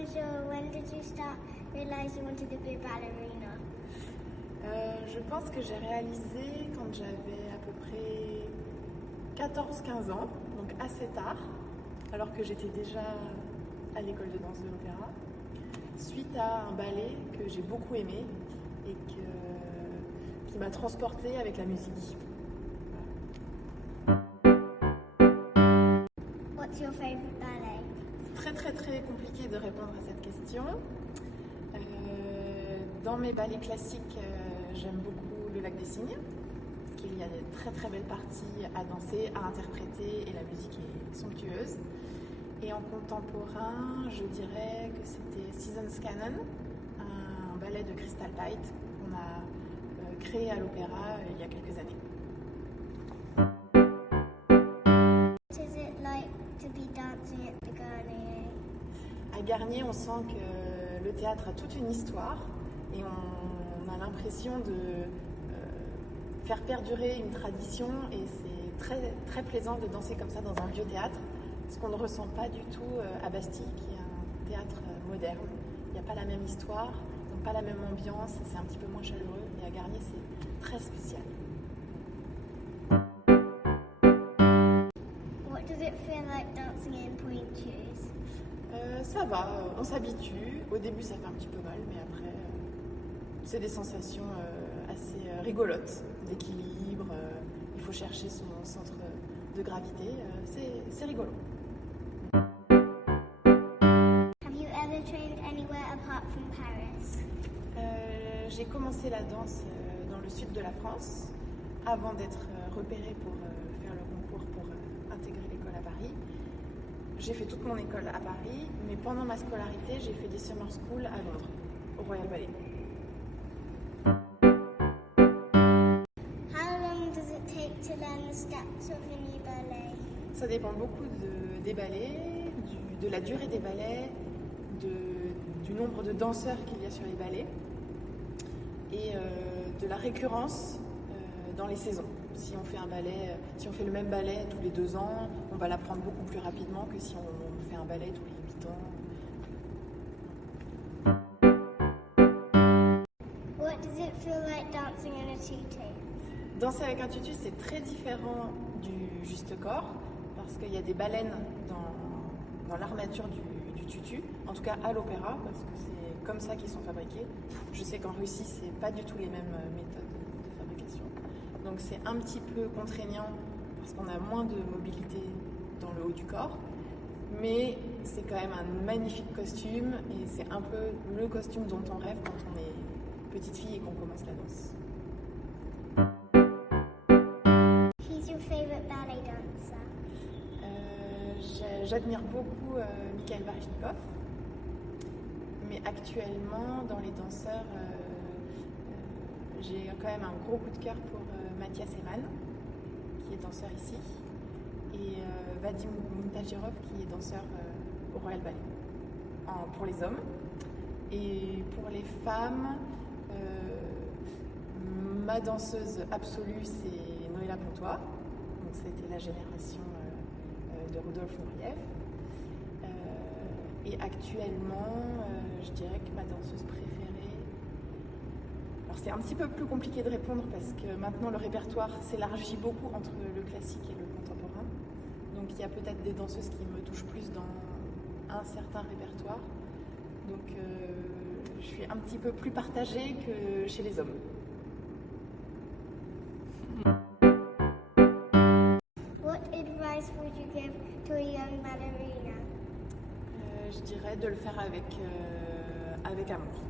Bonjour, when did you start realize you wanted to be a ballerina? Je pense que j'ai réalisé quand j'avais à peu près 14-15 ans, donc assez tard, alors que j'étais déjà à l'école de danse de l'opéra, suite à un ballet que j'ai beaucoup aimé et qui m'a transportée avec la musique. What's your favorite ballet? C'est très compliqué de répondre à cette question. Dans mes ballets classiques, j'aime beaucoup Le Lac des Cygnes, parce qu'il y a des très belles parties à danser, à interpréter et la musique est somptueuse. Et en contemporain, je dirais que c'était Seasons Canon, un ballet de Crystal Pite qu'on a créé à l'opéra il y a quelques années. What is it like to be dancing at the Garnier? À Garnier, on sent que le théâtre a toute une histoire et on a l'impression de faire perdurer une tradition et c'est très plaisant de danser comme ça dans un vieux théâtre, ce qu'on ne ressent pas du tout à Bastille, qui est un théâtre moderne. Il n'y a pas la même histoire, donc pas la même ambiance, c'est un petit peu moins chaleureux et à Garnier c'est très spécial. What does it feel like dancing in point shoes? Ça va, on s'habitue. Au début ça fait un petit peu mal, mais après c'est des sensations assez rigolotes, d'équilibre. Il faut chercher son centre de gravité. C'est rigolo. Have you ever trained anywhere apart from Paris? J'ai commencé la danse dans le sud de la France avant d'être repérée pour faire le concours pour intégrer l'école à Paris. J'ai fait toute mon école à Paris, mais pendant ma scolarité, j'ai fait des summer schools à Londres, au Royal Ballet. How long does it take to learn the steps of a new ballet? Ça dépend beaucoup des ballets, de la durée des ballets, du nombre de danseurs qu'il y a sur les ballets et de la récurrence dans les saisons. Si on fait un ballet, si on fait le même ballet tous les 2 ans, on va l'apprendre beaucoup plus rapidement que si on fait un ballet tous les 8 ans. What does it feel like dancing in a tutu? Danser avec un tutu, c'est très différent du juste corps parce qu'il y a des baleines dans l'armature du tutu, en tout cas à l'opéra, parce que c'est comme ça qu'ils sont fabriqués. Je sais qu'en Russie, c'est pas du tout les mêmes méthodes de fabrication. Donc c'est un petit peu contraignant parce qu'on a moins de mobilité dans le haut du corps, mais c'est quand même un magnifique costume et c'est un peu le costume dont on rêve quand on est petite fille et qu'on commence la danse. Who's your favorite ballet dancer? J'admire beaucoup Mikhail Baryshnikov, mais actuellement dans les danseurs, j'ai quand même un gros coup de cœur pour Mathias Eman, qui est danseur ici, et Vadim Muntajirov, qui est danseur au Royal Ballet, pour les hommes. Et pour les femmes, ma danseuse absolue, c'est Noëlla Pontois. Donc c'était la génération de Rudolf Nureyev. Et actuellement, je dirais que ma danseuse préférée... Alors c'est un petit peu plus compliqué de répondre parce que maintenant le répertoire s'élargit beaucoup entre le classique et le contemporain. Donc il y a peut-être des danseuses qui me touchent plus dans un certain répertoire. Donc je suis un petit peu plus partagée que chez les hommes. What advice would you give to a young ballerina? Je dirais de le faire avec amour.